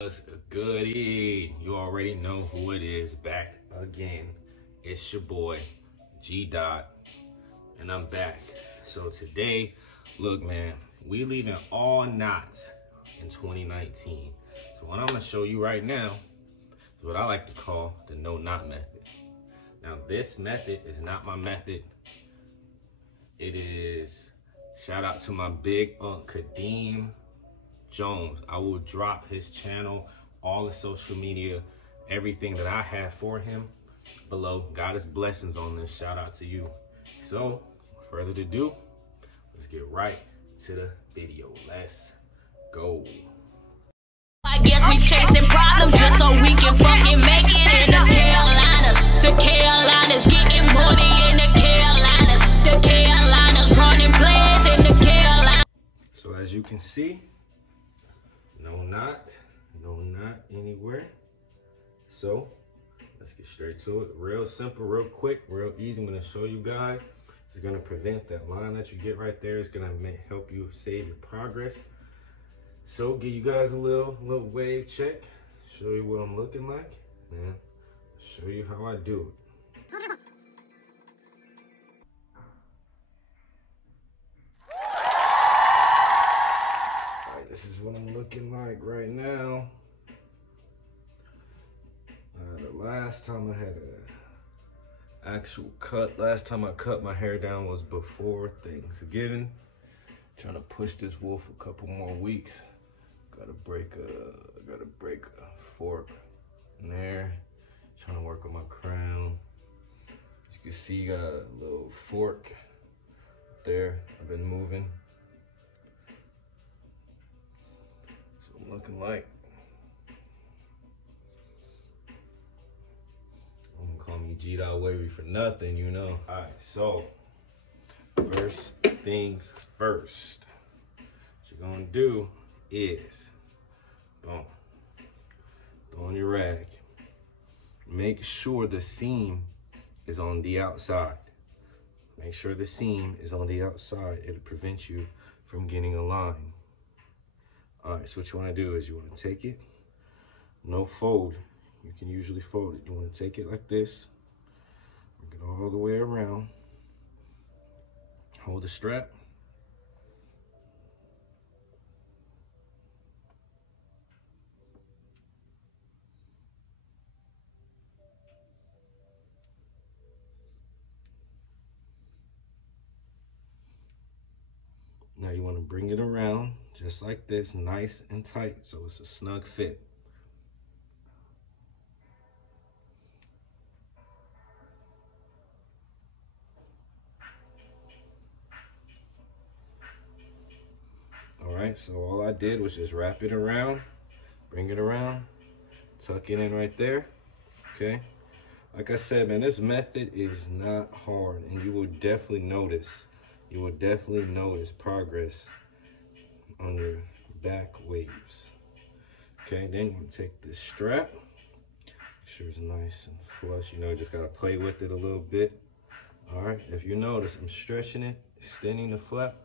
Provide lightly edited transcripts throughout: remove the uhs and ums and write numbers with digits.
What's goody? You already know who it is. Back again. It's your boy Geedot, and I'm back. So today, look, man, we leaving all knots in 2019. So what I'm gonna show you right now is what I like to call the no knot method. Now this method is not my method. It is shout out to my big Kadeem Jones. I will drop his channel, all the social media, everything that I have for him below. Got his blessings on this. Shout out to you. So, further ado, let's get right to the video. Let's go. I guess we chasing problems just so we can fucking make it in the Carolinas. The Carolinas getting money in the Carolinas. The Carolinas running plays in the Carolinas. So as you can see, no knot anywhere. So let's get straight to it. Real simple, real quick, real easy. I'm gonna show you guys. It's gonna prevent that line that you get right there. It's gonna help you save your progress. So give you guys a little wave check. Show you what I'm looking like, and show you how I do it. This is what I'm looking like right now. The last time I had an actual cut, last time I cut my hair down was before Thanksgiving. Trying to push this wolf a couple more weeks. Gotta break a fork in there. Trying to work on my crown. As you can see, got a little fork there. I've been moving. Looking like. Don't call me Geedot wavy for nothing, you know. All right, so first things first. What you're gonna do is, boom, throw on your rag. Make sure the seam is on the outside. Make sure the seam is on the outside. It'll prevent you from getting a line. All right, so what you want to do is you want to take it, no fold. You can usually fold it. You want to take it like this, bring it all the way around, hold the strap. Now you want to bring it around just like this, nice and tight, so it's a snug fit. All right, so all I did was just wrap it around, bring it around, tuck it in right there, okay? Like I said, man, this method is not hard, and you will definitely notice progress on your back waves. Okay, then you want to take this strap, make sure it's nice and flush. You know, just gotta play with it a little bit. All right, if you notice, I'm stretching it, extending the flap,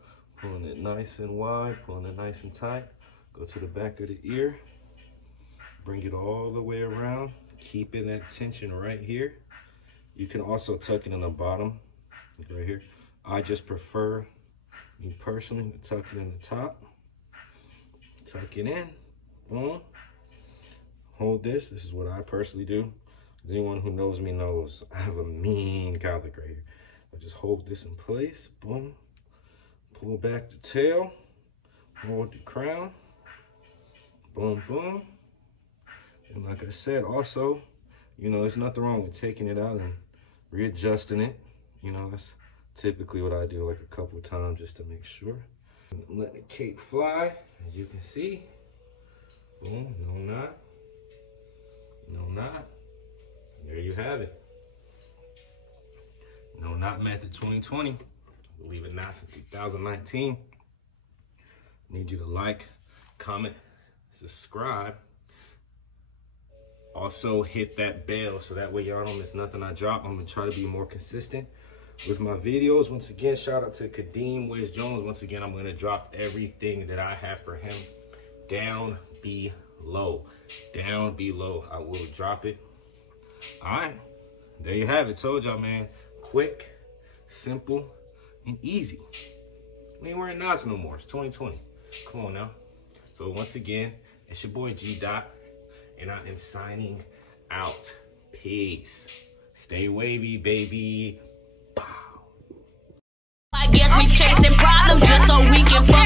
pulling it nice and wide, pulling it nice and tight. Go to the back of the ear, bring it all the way around, keeping that tension right here. You can also tuck it in the bottom, like right here. I just prefer, me personally, to tuck it in the top. Tuck it in, boom. Hold this. This is what I personally do. Anyone who knows me knows I have a mean cowlick right here. I just hold this in place, boom. Pull back the tail, hold the crown, boom, boom. And like I said, also, you know, there's nothing wrong with taking it out and readjusting it. You know, that's typically what I do, like a couple times just to make sure. Let the cape fly, as you can see. Boom, no knot, no knot. There you have it. No knot method 2020. I believe it not since 2019. Need you to like, comment, subscribe. Also hit that bell so that way y'all don't miss nothing I drop. I'm gonna try to be more consistent with my videos. Once again, shout out to Kadeem Wiz Jones. Once again, I'm gonna drop everything that I have for him down below. low. Down below. I will drop it. All right. There you have it. Told y'all, man. Quick, simple, and easy. We ain't wearing knots no more. It's 2020. Come on now. So once again, it's your boy Geedot, and I am signing out. Peace. Stay wavy, baby. Bow. I guess we chasing problems just so we can fuck.